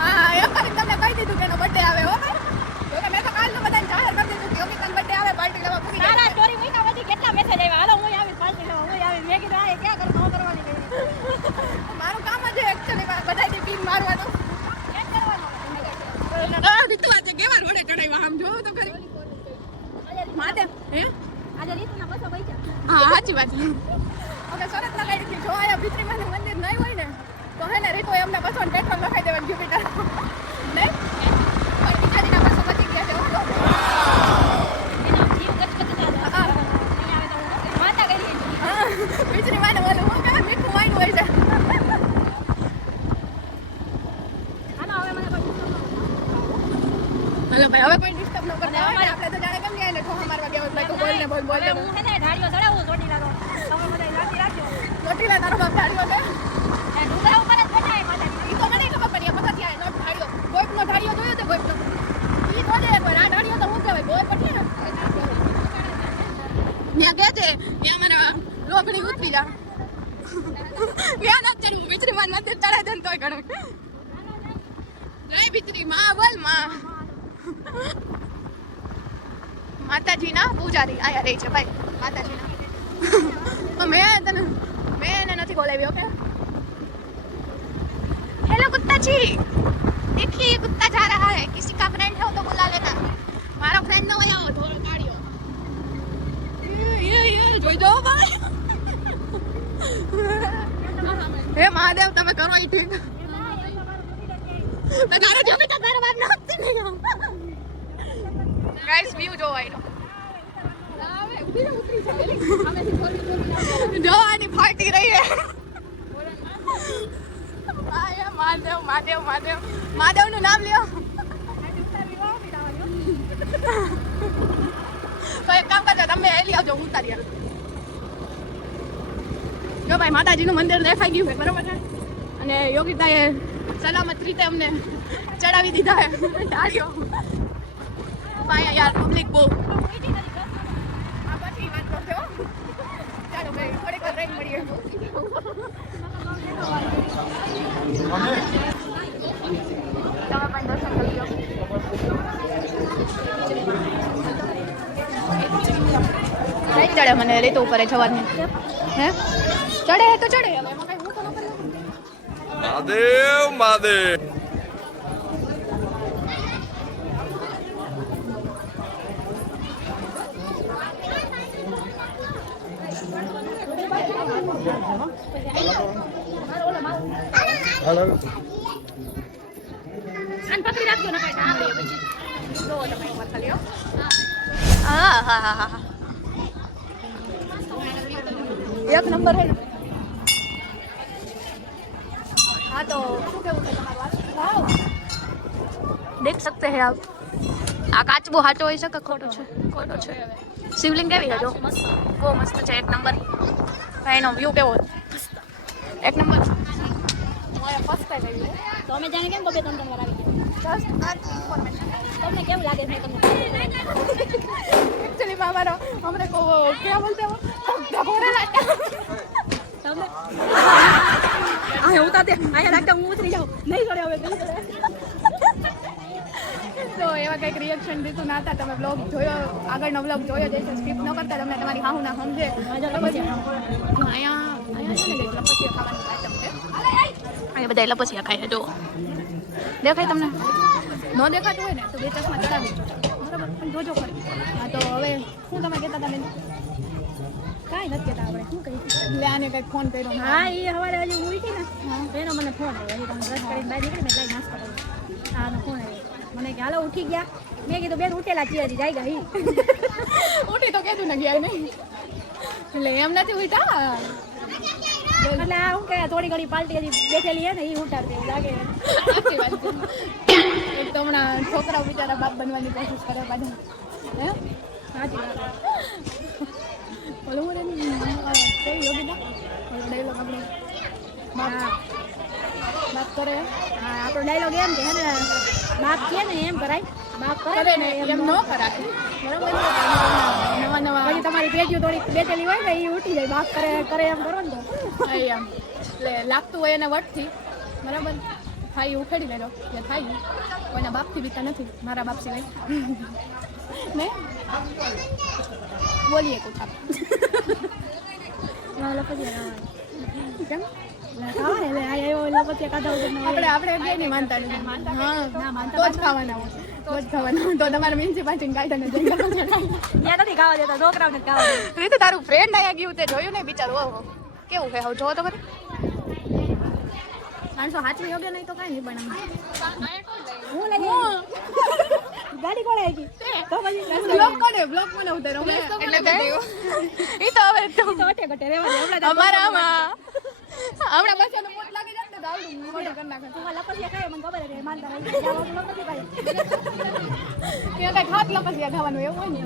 હા એમ કરીને તમને કહી દીધું કે એનો બર્થડે આવે હો ભાઈ. જો કે મેં તો કાલ તો બધાને જાહેર કરી દીધું કે યોગિતાનો બર્થડે આવે પાર્ટી લેવા પૂરી તારા સ્ટોરી મૂક્યા પછી કેટલા મેસેજ આવ્યા હાલો હું આવી પાર્ટી લેવા હું આવી મેં કીધું આ ક્યાં કરો કરવાની કઈ મારું કામ જ એકચ્યુઅલી બધાયથી પીન મારવાનું. કેમ કરવાનું રીતુઆ જે ગેવાર વડે ચડાવ્યા આમ જોવો તો ખરી. માતે હે આજે રીતુના બસો પૈસા હા સાચી વાત છે. ઓકે શરત લગાડી હતી જો આયા ભીતરીમાં મંદિર નહીં હોય ને તો હે ને રીતો એમને બસો ને પેટ્રોલ લખાઈ દેવાનું જુપિટર નહીં પણ બિચારીના બસો બચી ગયા છે એનો જીવ ગચગચ થાય હા અહીં આવે તો માતા ગઈ હા ભીતરી માને ઓલું હું કહે મીઠું વાઈન હોય છે. હાલો હવે મને કોઈ હલો ભાઈ હવે કોઈ ડિસ્ટર્બ ન કરતા હોય ને આપણે તો જાણે કેમ ગયા ને ઠોહા મારવા ગયા હોય ભાઈ તું બોલ ને બોલ બોલ હવે હું છે ને ઢાળીઓ ચડાવું ચોટીલા તો તમે બધા રાતી રાખજો લોટીલા તારો બાપ ધાડ્યો છે એ ડુંગરા ઉપર જ બનાય માતા ઈ તો મને ખબર પડી પતા ત્યાં નો ધાડ્યો ગોપનો ધાડ્યો જોયો તો ગોપનો ઈ તો દે પણ આ ધાડ્યો તો હું કહેવાય ગોપ એટલે ને ન્યા ગયા છે ત્યાં મને લોભણી ઉતરી જા ન્યા ના ચડું ભીતરી માં નથી ચડાય દે તોય ઘણું નહીં ભીતરી માં બોલ માં માતાજીના પૂજારી આયા રહી છે ભાઈ માતાજીના મેં એને નથી બોલાવી ઓકે हेलो कुत्ता जी देखिए ये कुत्ता जा रहा है किसी का फ्रेंड है तो बुला लेना मारा फ्रेंड नो आया हो थोड़ा गाड़ियो ये જોઈ દો ભાઈ હે મહાદેવ તમે કરો ઈ ઠીક તારે જો તો તારા બાપ ના હત્તી નહીં ગાઈસ વ્યૂ જો આઈ જો આની ફાટી રહી હે મહાદેવ મહાદેવ મહાદેવ મહાદેવ નું નામ લ્યો તો એક કામ કરજો તમે એ લઈ આવજો ઉતારી જો ભાઈ માતાજીનું મંદિર દેખાઈ ગયું છે બરોબર છે અને યોગિતાએ સલામત રીતે અમને ચડાવી દીધા હે ડાળીઓ ભાઈ યાર પબ્લિક બહુ આ પછી વાત કરજો ચાલો ભાઈ થોડીક વાર રહીને મળીએ ચડે મને રીતો ઉપર જવાની હે ચડે તો ચડે હવે એમાં કઈ હું તો ન કરી મહાદેવ મહાદેવ આન પકડી રાખજો ને કાઈ ના પછી જો તમે ઉપર ખાલી હા હા હા હા एक नंबर है हाँ तो શું કેવું છે તમારું વાવ દેખ सकते हैं आप આ કાચબો હાટો હોય છે કે ખોટો છે શિવલિંગ કેવી છે જો બહુ મસ્ત છે એક નંબર એનો વ્યૂ કેવો એક નંબર મારા ફર્સ્ટ ટાઈમ આવ્યું તો અમે જાણે કેમ બબે ત્રણ વાર આવી જસ્ટ આ ઇન્ફોર્મેશન તમને કેવું લાગે છે તમને एक्चुअली हमारा हमने को क्या बोलते हैं वो घोड़े लाटा તમને આ ઉતારતે આયા રાખતા હું ઉતરી જાઉં નહીં કરે હવે નહીં કરે તો એવા કંઈક રિએક્શન દીધું ના હતા તમે બ્લોગ જોયો આગળનો બ્લોગ જોયો જઈશ સ્કીપ ન કરતા તમને તમારી હાહુ ના સમજે અહીંયા છે ને કંઈક લપસિયા ખાવાનું આઈટમ છે અહીંયા બધા લપસિયા ખાય છે જો દેખાય તમને ન દેખાતું હોય ને તો બે ચશ્મા ચડાવી બરાબર પણ જોજો ખરી હા તો હવે શું તમે કહેતા હતા બેન કાંઈ નથી કહેતા આપણે શું કહી એટલે આને કંઈક ફોન કર્યો હા એ સવારે હજી હું ઉઠી ને એનો મને ફોન આવ્યો હજી તમે બ્રશ કરીને બહાર નીકળી મેં જાય નાસ્તો કર્યો આનો ફોન આવ્યો મને કે હાલો ઉઠી ગયા મેં કીધું બેન ઉઠેલા છીએ હજી જાય ગઈ ઉઠી તો કીધું ને ગયા નહીં એટલે એમ નથી ઉઠા એટલે આ શું કે થોડી ઘણી પાર્ટી હજી બેઠેલી હે ને એ ઉઠાડતી એવું લાગે સાચી વાત છે એક તો હમણાં છોકરાઓ બિચારા બાપ બનવાની કોશિશ કરે પાછા હે સાચી વાત બોલો હું કેવી યોગીતા બોલો ડાયલોગ આપણે બાપ કરે હા આપણો ડાયલોગ એમ કે હે ને બાપ કે ને એમ કરાય બાપ કરે ને એમ ન કરાય બરાબર નવા નવા પછી તમારી પેટીઓ થોડીક બેઠેલી હોય ને એ ઉઠી જાય બાપ કરે કરે એમ કરો ને તો એમ એટલે લાગતું હોય એને વટથી બરાબર થાય ઉખેડી લેજો જે થાય કોઈના બાપથી બીતા નથી મારા બાપ સિવાય ને બોલીએ કુછ આપ કેમ આપણે બે નહીં માનતા તો જ ખાવાના હોય તો જ ખાવાના તો તમારે મ્યુનિસિપાલિટી કાઢીને રીતે તારું ફ્રેન્ડ અહીંયા ગયું તે જોયું ને બિચારું ઓહો કેવું છે હવે જોવો તો ખરી 500 હાચવી યોગ્ય નહીં તો કાંઈ નહીં પણ હું લઈ ગાડી કોણ આવી તો પછી બ્લોક મને ઉતારો એટલે ઈ તો હવે તો ટોટે ગટે રેવા દે હમણાં અમારામાં હમણાં પછી તો પોટ લાગી જાય ને દાવડું મોઢે કરી નાખે તું લપસિયા ખાય મને ખબર છે માનતા નહીં જવાનું લપસી ખાય ત્યાં કઈ ખાત લપસિયા ખાવાનું એવું હોય ને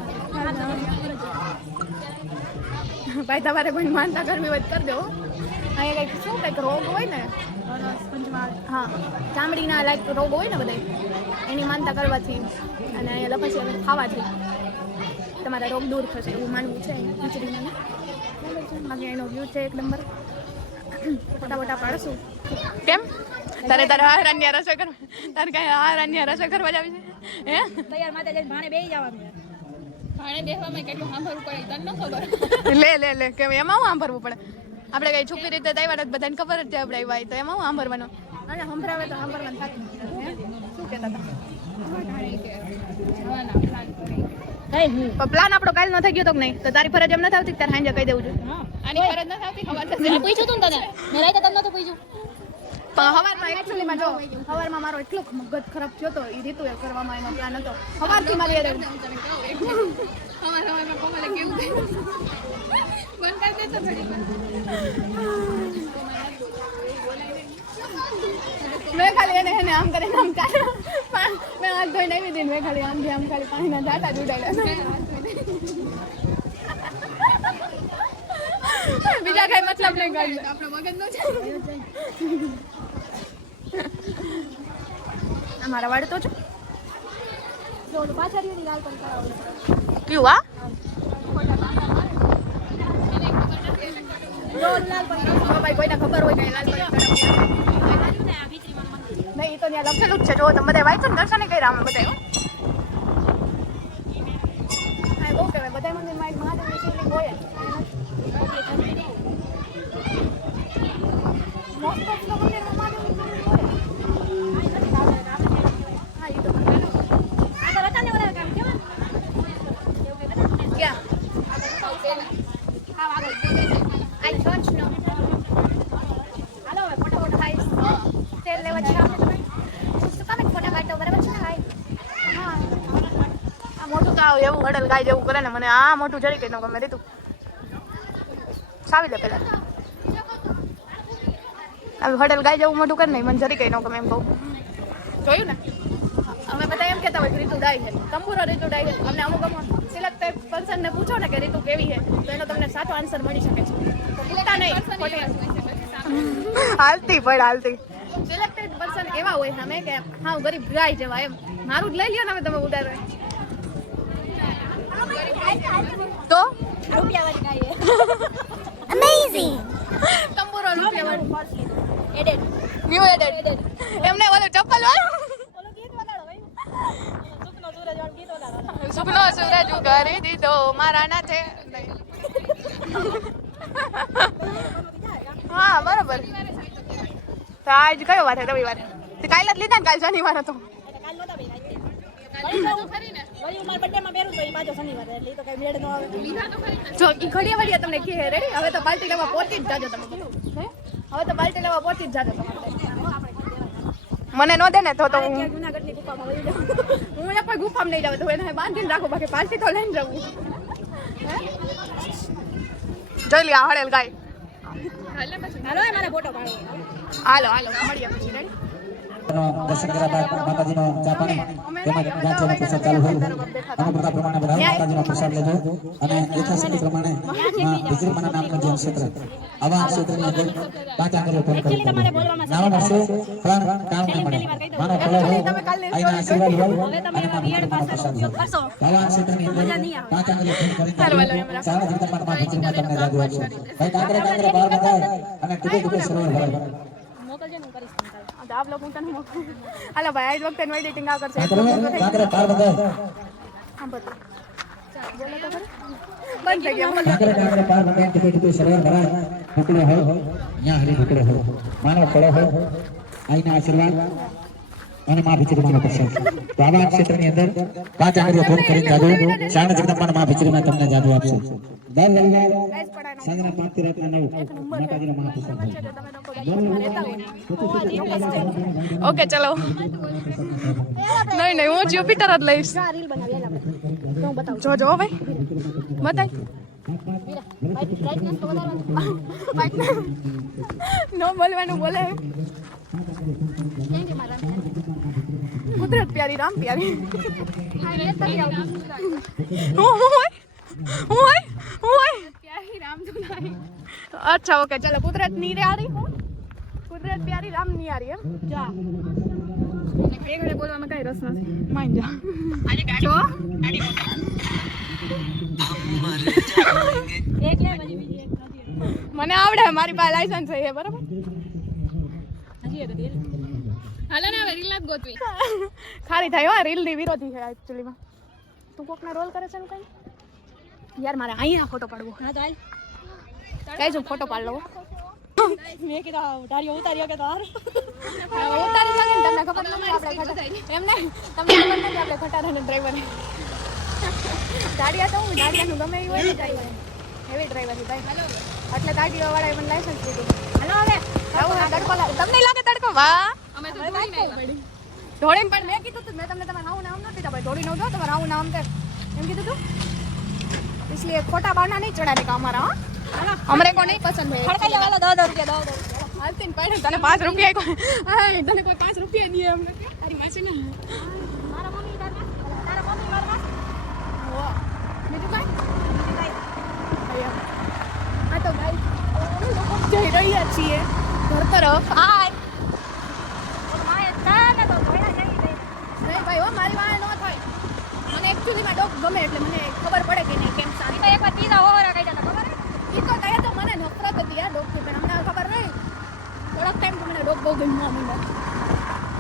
ભાઈ તમારે કોઈ માનતા કરવી હોય તો કરજો અહીંયા કંઈક શું કંઈક રોગ હોય ને હા ચામડીના લાઈક રોગ હોય ને બધા એની માનતા કરવાથી અને અહીંયા લપસિયા ખાવાથી તમારા રોગ દૂર થશે એવું માનવું છે ખીચડીમાં બાકી એનો વ્યૂ છે એક નંબર ફટાફટા પાડશું કેમ તારે હારાની રસોઈ કરવા તારે કાંઈ હારાની રસોઈ કરવા જ આવી છે હે તૈયાર માથે જઈને ભાણે બેસી જવાનું ભાણે બેસવામાં કેટલું સાંભળવું પડે તને ન ખબર લે કેમ એમાં હું સાંભળવું પડે આપણે કઈ છુપી રીતે આવ્યા બધાને ખબર જ છે આપણે આવ્યા તો એમાં હું સાંભળવાનું અને સંભળાવે તો સાંભળવાનું થાય શું કહેતા હતા પ્લાન આપણો કાલ ન થઈ ગયો તો નહીં તો તારી ફરજ એમ નથી આવતી તારે સાંજે કહી દેવું જોઈએ આની ફરજ નથી આવતી ખબર છે પૂછ્યું તું તને મેં રાતે તમને તો પૂછ્યું પણ હવારમાં એકચ્યુઅલીમાં જો હવારમાં મારો એટલો મગજ ખરાબ થયો તો એ રીતુ એ કરવામાં એનો પ્લાન હતો હવારથી મારે હવારમાં કોમલે કેવું થયું બંધ કરી દેતો મેં ખાલી એને આમ કરીને આમ મેં હાથ ધોઈને આવી દઈને મેં ખાલી આમ ખાલી પાણીના જાટા જોડાયેલા બીજા કઈ મતલબ નહીં કાઢ્યું આપણો મગજ નો છે અમારા વાડ તો છે પાછળની લાલ પણ કરાવો ક્યું આ ભાઈ કોઈને ખબર હોય કે લાલ નહીં એ તો ત્યાં લખેલું જ છે જો તમે બધા વાંચો ને દર્શને કઈ રામ બધા હા બહુ કહેવાય બધા મંદિરમાં એક મહાદેવની શિવલિંગ હોય જ મોસ્ટ ઓફ ધ મંદિરમાં મહાદેવની શિવલિંગ હોય હા એ તો આગળ હતા ને ઓલા કામ કેવા ક્યાં હા આગળ આઈ ડોન્ટ નો હાલો હવે ફટાફટ ખાઈશ તેલ લેવા છે શું કામ ફોટા કાઢતો બરાબર છે હાય હા આ મોટું તો એવું હડલ ગાય જેવું કરે ને મને આ મોટું જરી કઈ ન ગમે રીતું સાવી લે પેલા આ હડલ ગાય જેવું મોટું કરે ને મને જરી કઈ ન ગમે એમ કહું જોયું ને અમે બધા એમ કહેતા હોય કે રીતુ ડાય છે તંબુરો રીતુ ડાય છે અમને અમુક સિલેક્ટેડ પર્સનને પૂછો ને કે રીતુ કેવી છે તો એનો તમને સાચો આન્સર મળી શકે છે તો પૂછતા નહીં હાલતી સિલેક્ટેડ પર્સન એવા હોય સામે કે હા ગરીબ ગાય જેવા એમ મારું જ લઈ લ્યો ને હવે તમે ઉડાડો તો રૂપિયાવાળી ગાય અમેઝિંગ તંબુરો રૂપિયાવાળું એડેડ ન્યુ એડેડ એમને ઓલો ચપ્પલ વાળો ઓલો ગીત વગાડો ભાઈ સુપનો સૂરજ વાળું ગીત વગાડો સુપનો સૂરજ ઉગાડી દીધો મારા નાથે હા બરોબર તો આજ કયો વાર છે રવિવાર તે કાલે જ લીધા ને કાલ શનિવાર હતો કાલ નહોતા ભાઈ રાતે વળી મારા બર્થડે માં પહેરું તો એ પાછો શનિવાર એટલે ઈ તો કઈ મેળ ન આવે જો ઈ ઘડિયા વડિયા તમને કહે રેડી હવે તો પાર્ટી લેવા પહોંચી જ જાજો તમે હે હવે તો પાર્ટી લેવા પહોંચી જ જાજો તમે મને નો દે ને તો હું જૂનાગઢની ગુફામાં વળી જાઉં હું એ કોઈ ગુફામાં નહીં જાવ તો એને બાંધીને રાખો બાકી પાર્ટી તો લઈને જવું જોઈ લે આ હળેલ ગાય હાલો એ મારા ફોટો પાડો હાલો મળીએ પછી રેડી દર્શન કર્યા બાદ માતાજીનો ચા પાણી તેમજ રાજ્યનો પ્રસાદ ચાલુ હોય અનુપ્રતા પ્રમાણે બધા માતાજીનો પ્રસાદ લેજો અને યથાશક્તિ પ્રમાણે વિજયમાના નામનું જે ક્ષેત્ર આવા ક્ષેત્રની અંદર 5 આંગળીઓ ફોન કરી નામ વર્ષે પણ કામ ન મળે માનો ફળ હોય આના આશીર્વાદ હોય અને માતાજીનો પ્રસાદ હોય આવા ક્ષેત્રની અંદર 5 આંગળીઓ ફોન કરી સારા ધર્મમાં વિજયમાં તમને જાદુ આપશે ભાઈ કાંકરે બહાર મંગાય અને ટુકે ટુકે સરોવર ભરાય મોકલજો ને કરીશ તને કાલે. આ બ્લોગ હું તને મોકલું. હાલો ભાઈ આ વખતે એડિટિંગ આ કરશે કાંકરે પાર બંધાય હા બધું બોલો તો ખરી બંધ થઈ ગયા બોલો કાંકરે પાર બંધાય ટીપે ટીપે સરોવર ભરાય ઢોકળો હોય અહીંયા હરી ઢોકળો હોય માનવ ફળો હોય આઈના આશીર્વાદ અને માં ભીચરીમાંનો પ્રસાદ તો આવા ક્ષેત્રની અંદર 5 આંગળીઓ ફોન કરીને જાદુ શાણ જગદંબાના માં ભીચરીમાં તમને જાદુ આપશે દર રવિવાર સાંજના 5 થી રાતના 9 માતાજીનો મહાપ્રસાદ ઓકે ચલો નહીં હું જ્યુપિટર જ લઈશ આ રીલ બનાવી આલા આપણે. તો હું બતાવું. જો જો ભાઈ બતાય બ્રાઇટનેસ તો વધારવાનું. નો બોલવાનું બોલે કેમ કે મારા કુદરત પ્યારી રામ પ્યારી આ રીલ તરી આવતી. હું હોય પ્યારી રામ દુલારી અચ્છા ઓકે ચલો કુદરત ની યારી કુદરત પ્યારી રામ ની યારી એમ જા એ ઘરે બોલવામાં કઈ રસ નથી માન જા જો એક લે પછી બીજી એક નથી. મને આવડે મારી પાસે લાયસન્સ છે બરાબર હજી એક હતી. હાલો ને હવે રીલ જ ગોતવી ખાલી થાય હો રીલ ની વિરોધી છે એકચ્યુઅલી માં તું કોકના રોલ કરે છે ને કઈ યાર મારે અહીંયા ફોટો પાડવો હા તો હાલ. કઈ જો ફોટો પાડ લો મેં કીધું ધારીઓ ઉતાર્યો કે તો હારું. ઉતારી લાગે ને તમને ખબર નથી આપણે એમ નહીં તમને ખબર નથી આપણે ખટારાનો ડ્રાઈવર ગાડિયા તો હું ગાડિયાનું ગમે એવું હોય ને ડ્રાઈવર હેવી ડ્રાઈવર છે ભાઈ એટલે ગાડીઓ વાળાએ મને લાયસન્સ દીધું હાલો હવે આવું હા તડકો લાગે તમને લાગે તડકો વાહ અમે તો ધોળીને પણ મેં કીધું તું મેં તમને તમારું આવું નામ નથી ભાઈ ધોળી નો જો તમારું આવું નામ છે એમ કીધું તું इसलिए खोटा बावना नहीं चढ़ाने का हमारा हाँ हमारे को नहीं पसंद है ખડકાઈ વાળો 10 રૂપિયા 10 हालती ने पड़े तने 5 रुपया को हां तने कोई 5 रुपया दिए हमने तारी मासी ना મારા મમ્મી તારા મમ્મી મારા वो બીજું કાઈ આ તો ગાઈસ લોકો જઈ રહ્યા છીએ ઘર તરફ હાય તો માય તા ને તો જોયા નહીં રે. નહીં ભાઈ હો મારી વાળ નો થાય મને એકચ્યુઅલી માં ડોગ ગમે એટલે મને ખબર પડે કે નહીં કેમ સારી તો એકવાર પીઝા હોરા કાઢ્યા હતા ખબર ઈ તો ગયા તો મને નફરત હતી યાર ડોગ થી પણ અમને ખબર નહીં થોડાક ટાઈમ તો મને ડોગ બહુ ગમ્યો મને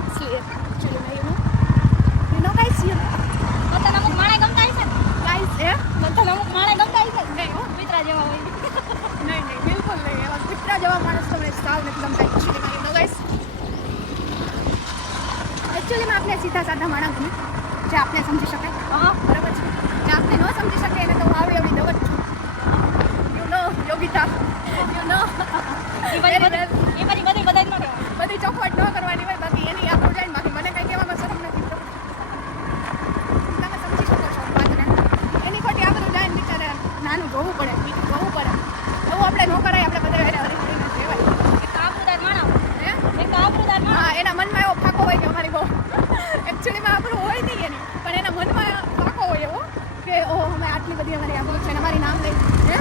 इसलिए चलो मैं you know guys you તો તને અમુક માણે ગમતા હશે ને guys તને અમુક માણે ગમતા હશે ને નહીં હો મિત્રા જેવા હોય નહીં બિલકુલ નહીં એવા કૂતરા જેવા માણસ તો મને સાવ નથી ગમતા એકચ્યુઅલી માં you know guys એકચ્યુઅલી માં આપણે સીધા સાધા માણસ છીએ જે આપણે સમજી શકાય હા બરાબર છે જે આપણે ન સમજી શકીએ એને તો હું આવી એવી દવત છું you know Yogita you know એ બધી બધાય ન બધી ચોખવટ ન કરવાની હોય બાકી એની આપણું જાય બાકી મને કઈ કહેવામાં શરમ નથી તમે સમજી શકો છો વાતને એની ખોટી આપણું જાય ને બિચારે નાનું જોવું પડે બીજું જોવું પડે એવું આપણે ન કરાય આપણે બધા હરી હરીને કહેવાય એક આબરૂદાર માણસ હે એક આબરૂદાર માણસ હા એના મનમાં એવો ફાંકો હોય કે અમારી બહુ એકચ્યુઅલીમાં આપણું હોય નહીં એની પણ એના મનમાં ફાંકો હોય એવો કે ઓહો અમે આટલી બધી અમારી આપણું છે ને અમારી નામ લઈ હે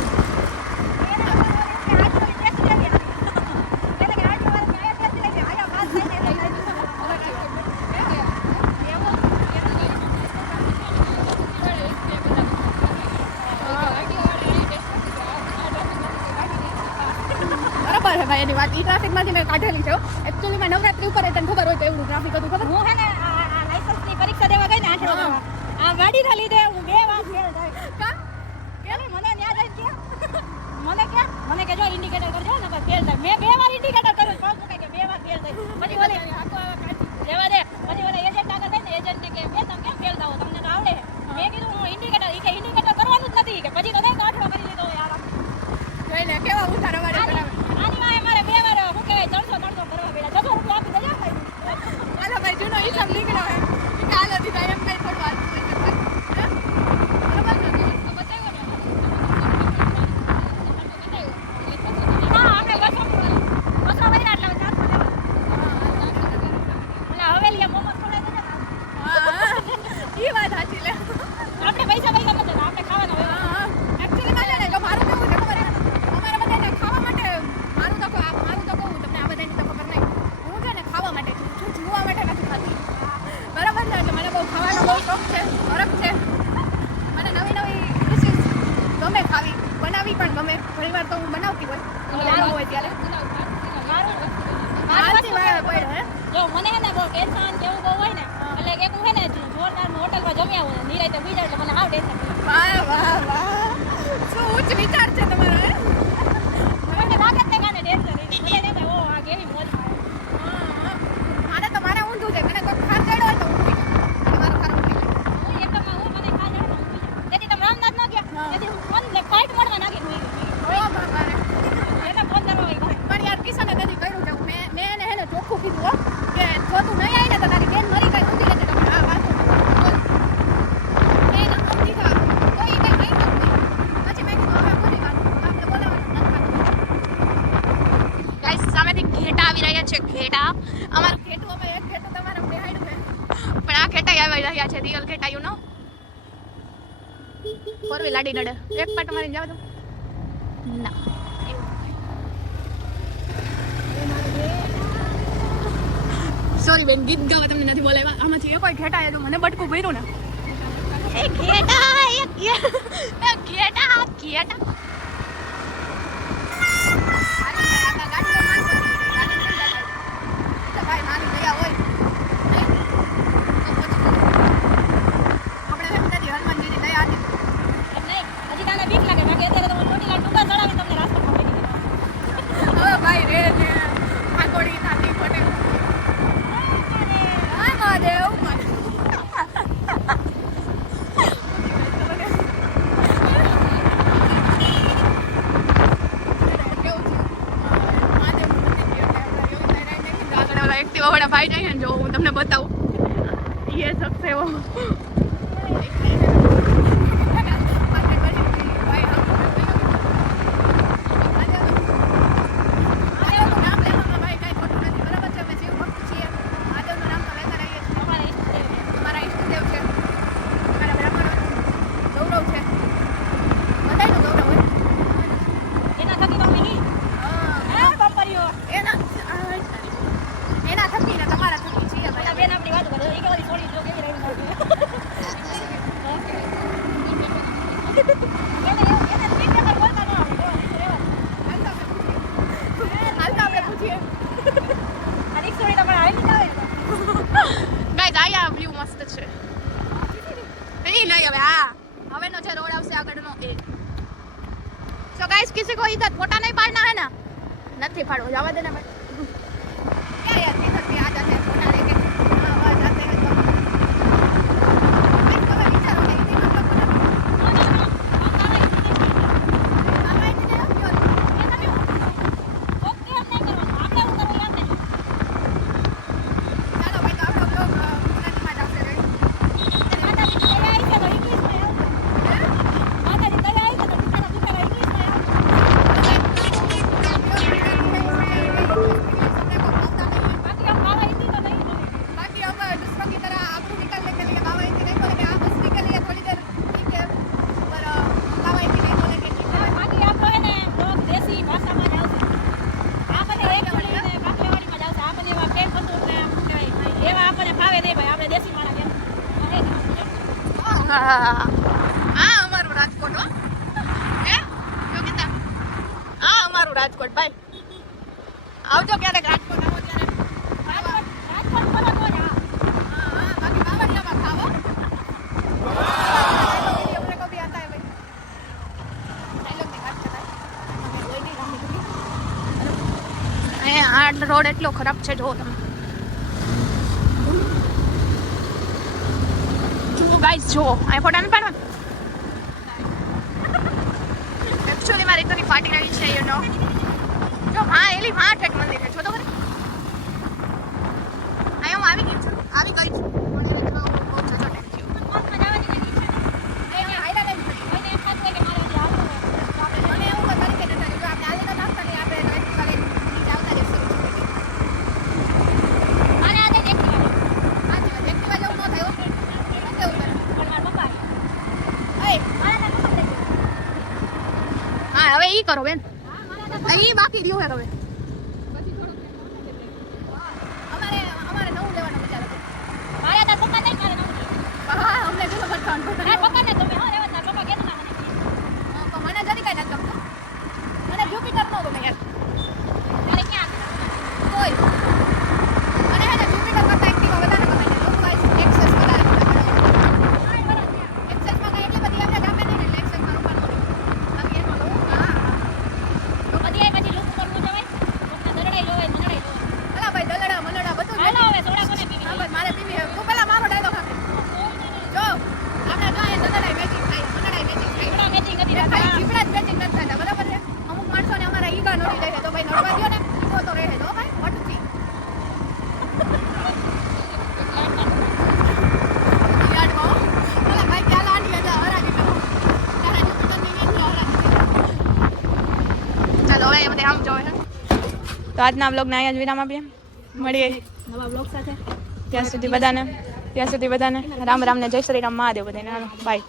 બરાબર છે ભાઈ એની વાત ઈ ટ્રાફિકમાંથી મેં કાઢેલી છે એકચ્યુઅલીમાં નવરાત્રી ઉપર તને ખબર હોય તો એવું ટ્રાફિક હતું ખબર હું હે ને આ લાયસન્સની પરીક્ષા દેવા ગઈ ને આઠ આ ગાડીના લીધે હું 2 વાર ફેલ થઈ કા કેમ મને ન્યા જઈને કે મને કે જો ઇન્ડિકેટર કરજો ને ફેલ થાય મેં 2 વાર ઇન્ડિકેટર કર્યું પણ શું કે 2 વાર ફેલ થઈ પછી ઓલે લેવા દે પછી ઓલે એજન્ટ આગળ થઈને એજન્ટને કે બે તમે કેમ ફેલ થાવ તમને તો આવડે મેં કીધું હું ઇન્ડિકેટર ઈ કે ઇન્ડિકેટર કરવાનું જ નથી કે પછી તો નહીં કાઢવા કરી લીધો યાર જોઈને કેવા ઉઠા રવાડે આની વાય મારે 2 વાર હું કહેવાય 300 કરવા પડ્યા 600 રૂપિયા આપી દેજો ભાઈ હાલો ભાઈ જૂનો હિસાબ નીકળ્યો હે કે હાલો દીધા એમ કઈ થોડું વાત હોય છે બરાબર હા આપણે બસો ભર્યા એટલે 400 લેવા એટલે હવેલીએ મોમોસ ખવડાવી દેજો હા ઈ વાત સાચી લે આપણે પૈસા નથી દેતા આપણે ખાવાના હોય હા એકચ્યુઅલી માં છે ને જો મારું કેવું છે ખબર અમારા બધાને ખાવા માટે મારું તો કહું તમને આ બધાની તો ખબર નહીં હું છે ને ખાવા માટે છું જીવવા માટે નથી ખાતી બરાબર છે એટલે મને બહુ ખાવાનો બહુ શોખ છે ફરક છે મને નવી ડિશિસ ગમે ખાવી બનાવી પણ ગમે ઘણી વાર તો હું બનાવતી હોય હોય ત્યારે મારું પછી હું નિરાયતે સુઈ જાઉં એટલે મને હાવ ટેન્શન નહીં. વાહ વાહ વાહ, શું ઉચ્ચ વિચાર છે તમારો, હે? મને લાગે જ નહીં કાને ટેન્શન નહીં. મને એમ થાય, ઓ આ કેવી મોજ મારે. મારે તો મારે ઊંધું છે, મને કોઈ ખાર ચડ્યો હોય તો ઊંઘી જાઉં. મારો ખાર ઊંઘી જાય. હું એકદમ હું મને ખાઈ જાઉં ને હું સુઈ જાઉં. તેથી તમે રામનાથ ન ગયા તેથી હું ફોન ને ફાઇટ મોડમાં નાખી સુઈ ગઈ. ઓ બાપા રે. એને ફોન કરવા હોય ભાઈ. પણ યાર કિશને કદી કર્યું છે, મેં એને હે ને ચોખ્ખું કીધું હો કે જો તું નહીં આવી ને તો તારી બેન મરી ગઈ ઊંધી લેજે તમે. હા વાત મેં નંબર દીધા તો એ કઈ નહીં કરતી. પછી મેં કીધું હવે પૂરી વાત આપણે બોલાવવાનું નથી. ગાઈસ સામેથી ઘેટા આવી રહ્યા છે. ઘેટા અમારું ઘેટું અમે એક ઘેટું તમારા બેહાડ્યું છે, પણ આ ઘેટા આવી રહ્યા છે રિયલ ઘેટા, યુ નો. ફોરવી લાડી નડે એક પાટ મારીને જાવ તો ના. સોરી બેન, ગીત ગાવા તમને નથી બોલાવ્યા. આમાંથી કોઈ ઘેટા તો મને બટકું ભર્યું ને. એ ઘેટા ઘેટા ઘેટા ભાઈ મારી ગયા હોય આપણે હનુમાનજીની દયા હતી. એમ નહીં હજી તાને બીક લાગે બાકી અત્યારે તો હું ચોટીલા ડુંગર ચડાવી તમને રસ્તામાં ભેગી દીધા. હવે ભાઈ રે ને આકોડી થાતી ફટે. હા મહાદેવ વાળા ભાઈ જાય ને, જો હું તમને બતાવું ये सबसे वो એના થકી તો અમે નહીં બમ્પરીઓ એના થકી ને તમારા થકી છીએ બધા બેન આપણી વાત કરે એ કે બધી છોડી જો કેવી રહી એને સ્પીડ પર બોલતા ન આવડે હાલતા આપણે પૂછીએ. આ રિક્ષોડી તો પણ આવી જ આવે ગાઈસ આયા વ્યૂ મસ્ત છે. એ નહીં હવે હવે નો જે રોડ આવશે આગળનો એ. સો ગાઈસ किसी को इधर फोटा नहीं पाड़ना है ना, નથી પાડવો, જવા દે ને ભાઈ. क्या यार इधर भी आ जाते हैं फोटा लेके, हां आ जाते हैं तो इसको मैं विचार हो गई थी मतलब फोटा आवाज नहीं क्यों ઓકે એમ નહીં કરવાનું આપણે હું કરવું યાદ નહીં. ચાલો ભાઈ તો આપણો બ્લોગ ગુજરાતીમાં જ આવશે રે. માતાજી દયા આવી છે તો ઇંગ્લિશમાં આવજો. માતાજી દયા આવી છે તો બિચારા ઇંગ્લિશમાં આવજો. बाकी हम बाबा हिंदी तो नहीं बोलेंगे. बाकी अब दूसरों की तरह आंखों निकालने के लिए बाबा हिंदी नहीं बोलेंगे. आप हंसने के लिए थोड़ी देर ठीक है, पर बाबा हिंदी नहीं बोलेंगे ठीक है. बाकी આપણો હે ને લોક દેશી ભાષામાં જ આવશે. આપણને એક જોડીને કાઠિયાવાડીમાં જ આવશે. આપણને એવા પ્રેમ હતું ને શું કહેવાય એવા આપણને ફાવે નહીં ભાઈ. આપણે દેશી માણસ એમ. આ અમારું રાજકોટ હો. હે યોગિતા, આ અમારું રાજકોટ ભાઈ. આવજો ક્યારેક રાજકોટ આવો ત્યારે. રાજકોટ બોલો તો જ હા. हाँ बाकी बावरियाમાં ખાવો. हमने को भी आता है भाई. डायलॉग ની વાત કરાય. અમે કોઈ નહીં રામી આ રોડ એટલો ખરાબ છે જો તમે. જો ગાઈસ જો આ ફોટા ન પાડવા. એક્ચ્યુઅલી મારી તો ફાટી રહી છે યુ નો. જો હા એલી હા ઠેઠ મંદિર છે જો તો ખરી. અહીં હું આવી ગઈ છું, આવી ગઈ છું. મને બહુ જતો ટાઈમ થયો. કોર્ટમાં જવાની નથી ઈચ્છા. એને હાઈલા નહીં થઈ. કોઈને એમ થતું હોય કે મારે હજી આવવું હોય. મને એવું બતાવી કે નથી જો આપણે આલે તો નાખતા નહીં, આપણે રેસ્ટ કરી નીચે આવતા રહેશું. મારે આજે જ એકટીવા લેવું. આ જીવન એક્ટિવા જેવું ન થાય હો. કેવું કરે પણ મારા પપ્પા એ મારા ત્યાં પપ્પા લઈ ગયા. હા હવે ઈ કરો બેન. હા મારા ત્યાં અહીં બાકી રહ્યું હે હવે. અમારે નવું લેવાનો વિચાર હતો. મારા ત્યાં પપ્પા નહીં મારે નવું છે. હા અમને જો બતાવવાનું મારા પપ્પાને ગમે હો રહેવા તારા પપ્પા કહેતા મને મને જરી કઈ નથી ગમતું. મને જુપિટર નો ગમે યાર. તારે ક્યાં કોઈ મને હે ને જુપિટર કરતા એક્ટિવા વધારે ગમે છે. લોકો વાઇઝ એક્સેસ વધારે ગમે. હા બરાબર આજના બ્લોગને અહીંયા જ વિરામ આપીએ. મળીએ નવા બ્લોગ સાથે. ત્યાં સુધી બધાને રામ રામ ને જય શ્રી રામ મહાદેવ બધાને. બાય.